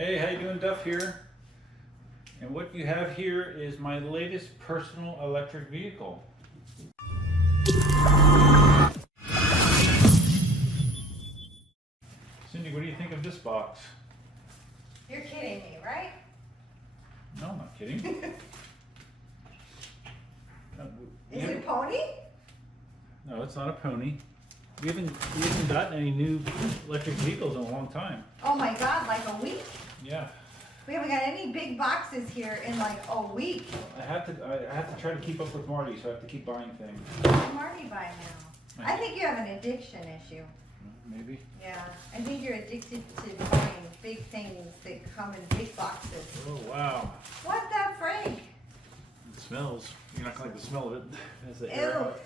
Hey, how you doing? Duff here. And what you have here is my latest personal electric vehicle. Cindy, what do you think of this box? You're kidding me, right? No, I'm not kidding. Is it a pony? No, it's not a pony. We haven't gotten any new electric vehicles in a long time. Oh my God, like a week? Yeah. We haven't got any big boxes here in like a week. I have to try to keep up with Marty, so I have to keep buying things. What's Marty buying now? I think you have an addiction issue. Maybe. Yeah, I think you're addicted to buying big things that come in big boxes. Oh, wow. What the freak? It smells. You're not going to like the smell of it. As the Ew. air out.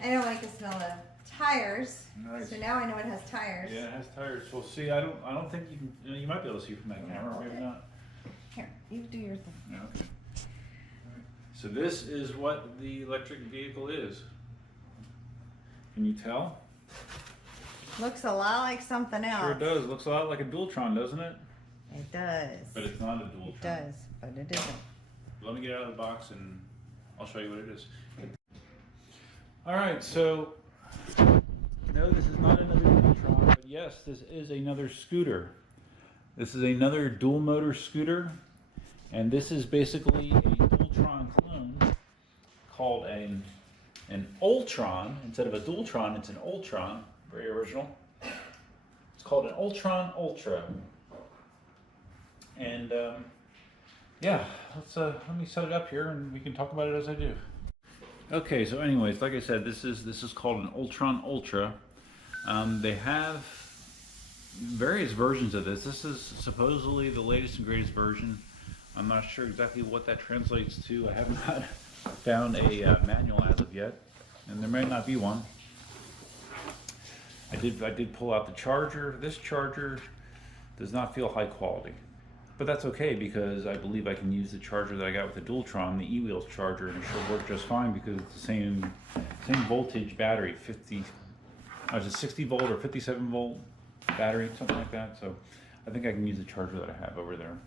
I don't like the smell of tires. Nice. So now I know it has tires. Yeah, it has tires. Well, see, I don't think you can. You might be able to see from that camera, maybe not. Here, you do your thing. Yeah, okay. All right. So this is what the electric vehicle is. Can you tell? Looks a lot like something else. Sure does. Looks a lot like a Dualtron, doesn't it? It does. But it's not a Dualtron. It does, but it isn't. Let me get out of the box and I'll show you what it is. All right, so no, this is not another Dualtron, but yes, this is another scooter. This is another dual motor scooter, and this is basically a Dualtron clone called an Ultron. Instead of a Dualtron, it's an Ultron. Very original. It's called an Ultron Ultra. And yeah, let me set it up here and we can talk about it as I do. Okay, so anyways, like I said, this is called an Ultron Ultra. They have various versions of this. This is supposedly the latest and greatest version. I'm not sure exactly what that translates to. I have not found a manual as of yet, and there may not be one. I did pull out the charger. This charger does not feel high quality. But that's okay because I believe I can use the charger that I got with the Dualtron, the e-wheels charger, and it should work just fine because it's the same voltage battery, 60 volt or 57 volt battery, something like that. So I think I can use the charger that I have over there.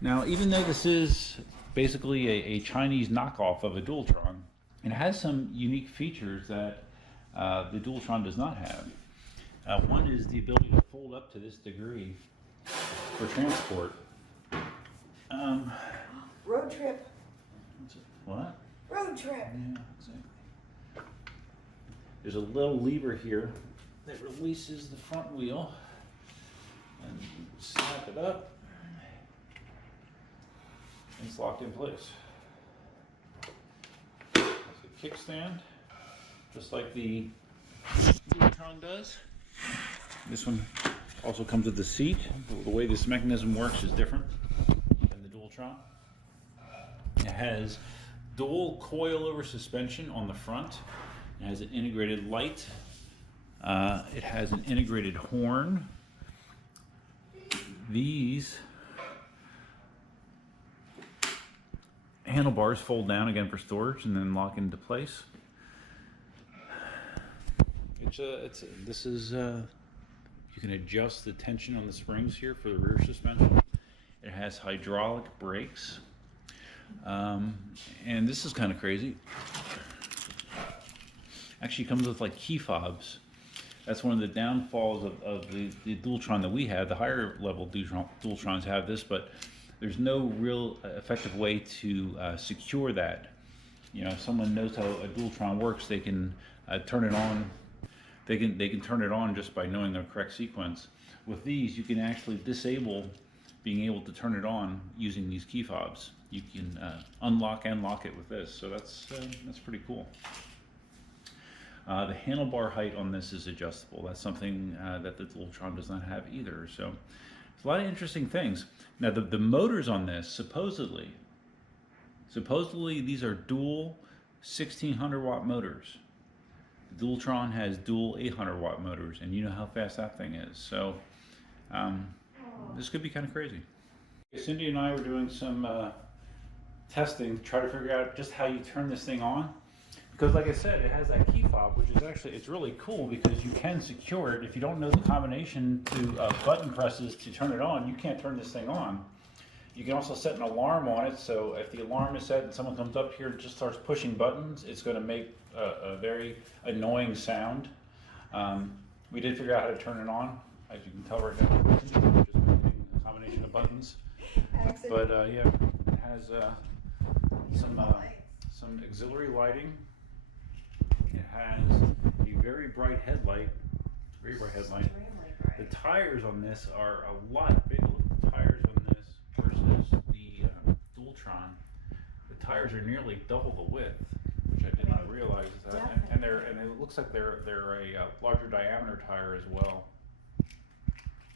Now, even though this is basically a Chinese knockoff of a Dualtron, it has some unique features that the Dualtron does not have. One is the ability to fold up to this degree for transport. Road trip. What? Road trip. Yeah, exactly. There's a little lever here that releases the front wheel, and snap it up, and it's locked in place. It's a kickstand, just like the Dualtron does. This one also comes with the seat. The way this mechanism works is different than the Dualtron. It has dual coilover suspension on the front. It has an integrated light. It has an integrated horn. These handlebars fold down again for storage and then lock into place. You can adjust the tension on the springs here for the rear suspension. It has hydraulic brakes. And this is kind of crazy. Actually comes with like key fobs. That's one of the downfalls of the Dualtron that we have. The higher level Dualtrons have this, but there's no real effective way to secure that. You know, if someone knows how a Dualtron works, they can turn it on. They can turn it on just by knowing the correct sequence. With these, you can actually disable being able to turn it on using these key fobs. You can unlock and lock it with this, so that's pretty cool. The handlebar height on this is adjustable. That's something that the Dualtron does not have either. So it's a lot of interesting things. Now the motors on this, supposedly these are dual 1600 watt motors. The Dualtron has dual 800 watt motors, and you know how fast that thing is. So this could be kind of crazy. Cindy and I were doing some testing to try to figure out just how you turn this thing on. because like I said, it has that key fob, which is actually, it's really cool because you can secure it. If you don't know the combination to button presses to turn it on, you can't turn this thing on. You can also set an alarm on it, so if the alarm is set and someone comes up here and just starts pushing buttons, it's going to make a very annoying sound. We did figure out how to turn it on, as you can tell right now. Just a combination of buttons. But yeah, it has some auxiliary lighting. It has a very bright headlight. Very bright headlight. The tires on this are a lot bigger. Look at the tires on this versus the Dualtron. The tires are nearly double the width, which I did not realize. And it looks like they're a larger diameter tire as well.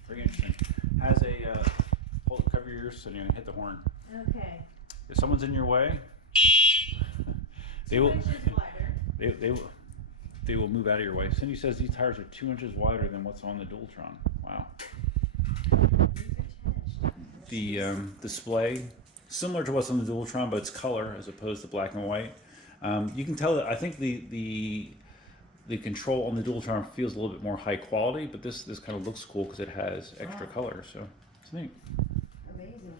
Very interesting. Has a cover your ears so you can hit the horn. Okay. If someone's in your way, they will. They will move out of your way. Cindy says these tires are 2 inches wider than what's on the Dualtron. Wow. The display, similar to what's on the Dualtron, but it's color as opposed to black and white. You can tell that I think the control on the Dualtron feels a little bit more high quality, but this kind of looks cool because it has extra color, so it's neat. Amazing.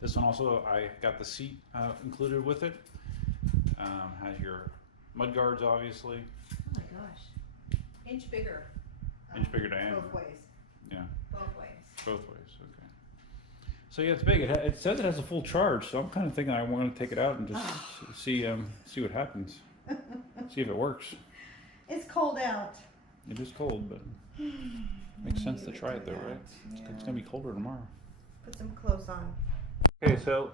This one also, I got the seat included with it. Has your mud guards, obviously. Oh my gosh. Inch bigger. Inch bigger diameter. Both ways. Yeah. Both ways. Both ways, okay. So yeah, it's big. It says it has a full charge, so I'm kind of thinking I want to take it out and just see what happens. See if it works. It's cold out. It is cold, but makes sense to try it though, right? Yeah. It's gonna be colder tomorrow. Put some clothes on. Okay, so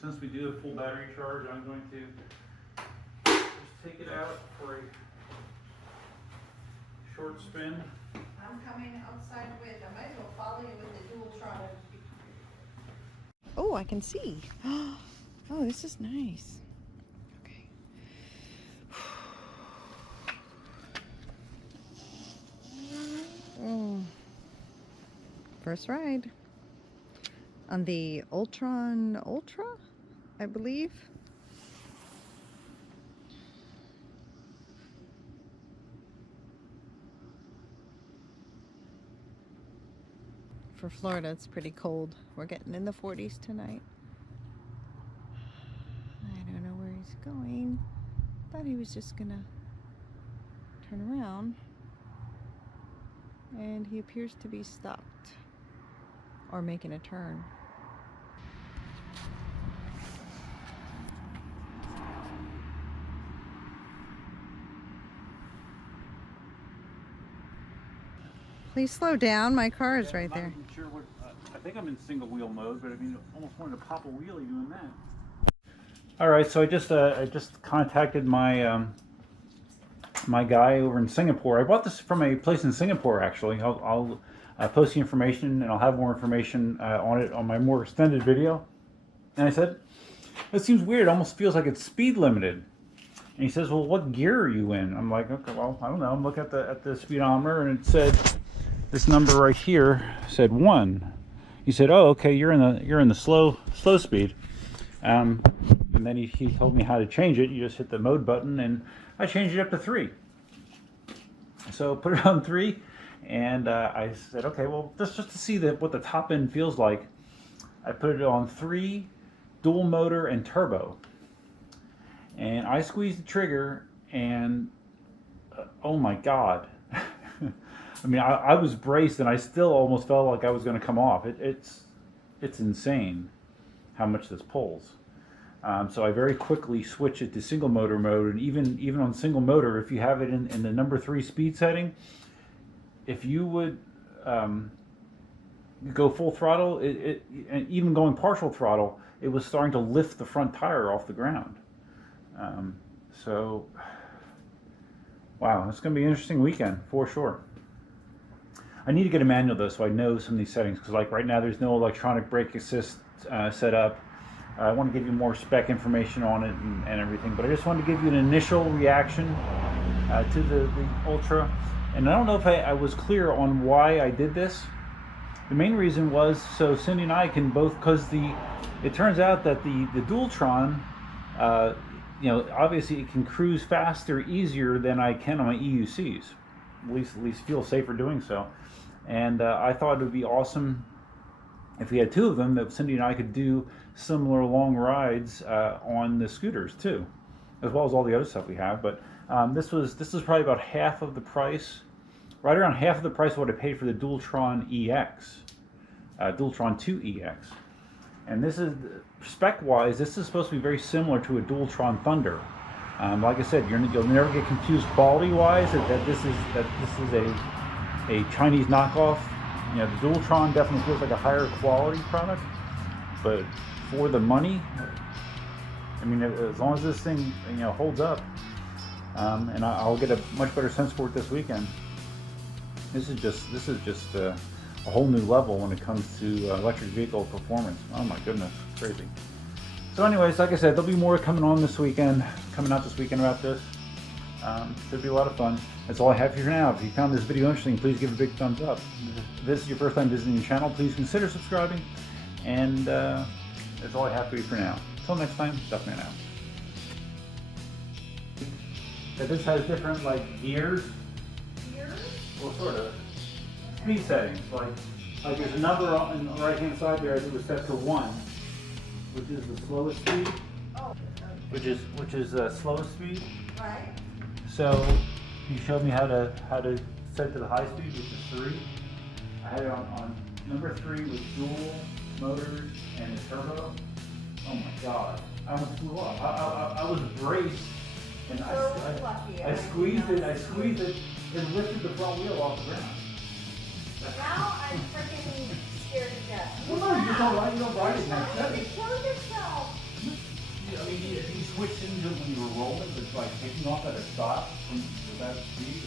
since we do have full battery charge, I'm going to just take it out for a short spin. I'm coming outside with, I might as well follow you with the Dualtron. Oh, I can see. Oh, this is nice. Okay. Oh. First ride on the Ultron Ultra, I believe. For Florida, it's pretty cold. We're getting in the 40s tonight. I don't know where he's going. Thought he was just gonna turn around. And he appears to be stopped or making a turn. Please slow down. My car is right there. I'm not sure what, I think I'm in single wheel mode, but I mean, almost wanted to pop a wheelie doing that. All right, so I just contacted my my guy over in Singapore. I bought this from a place in Singapore, actually. I'll post the information, and I'll have more information on it on my more extended video. And I said, it seems weird. It almost feels like it's speed limited. And he says, well, what gear are you in? I'm like, okay, well, I don't know. I'm looking at the speedometer, and it said, this number right here said 1. He said, oh, okay, you're in the slow speed. And then he told me how to change it. You just hit the mode button, and I changed it up to 3. So put it on 3, and I said, okay, well, just to see what the top end feels like, I put it on 3, dual motor and turbo. And I squeezed the trigger, and oh my God. I mean, I was braced, and I still almost felt like I was going to come off. It's insane how much this pulls. So I very quickly switched it to single motor mode, and even on single motor, if you have it in the number 3 speed setting, if you would go full throttle, and even going partial throttle, it was starting to lift the front tire off the ground. So, wow, it's going to be an interesting weekend for sure. I need to get a manual though, so I know some of these settings, because like right now there's no electronic brake assist set up. I want to give you more spec information on it and everything, but I just wanted to give you an initial reaction to the Ultra. And I don't know if I was clear on why I did this. The main reason was so Cindy and I can both, because it turns out that the Dualtron, you know, obviously it can cruise faster, easier than I can on my EUCs. At least feel safer doing so. And I thought it would be awesome if we had two of them, that Cindy and I could do similar long rides on the scooters too, as well as all the other stuff we have. But this is probably about half of the price, right around half of the price of what I paid for the Dualtron EX, Dualtron 2 EX. And this is, spec-wise, this is supposed to be very similar to a Dualtron Thunder. Like I said, you'll never get confused quality-wise that this is a Chinese knockoff. You know, the Dualtron definitely feels like a higher quality product, but for the money, I mean, as long as this thing, you know, holds up, and I'll get a much better sense for it this weekend. This is just a whole new level when it comes to electric vehicle performance. Oh my goodness, crazy. So anyways, like I said, there'll be more coming out this weekend about this. Should be a lot of fun. That's all I have for you for now. If you found this video interesting, please give it a big thumbs up. If this is your first time visiting the channel, please consider subscribing. And that's all I have for you for now. Until next time, definitely out. So this has different like gears. Well, sort of. Speed settings. Like there's a number on the right hand side there that was set to 1, which is the slowest speed. Oh. Which is slowest speed. Right. So he showed me how to set to the high speed, which is 3. I had it on number 3 with dual motors and a turbo. Oh my god! I almost flew off. I was braced, and I squeezed it, and lifted the front wheel off the ground. Now I'm freaking scared to death. Well, no, you're all right. You don't ride it next Trying day. to kill yourself. I mean, if you switched into when you were rolling, but like taking off at a stop from that speed,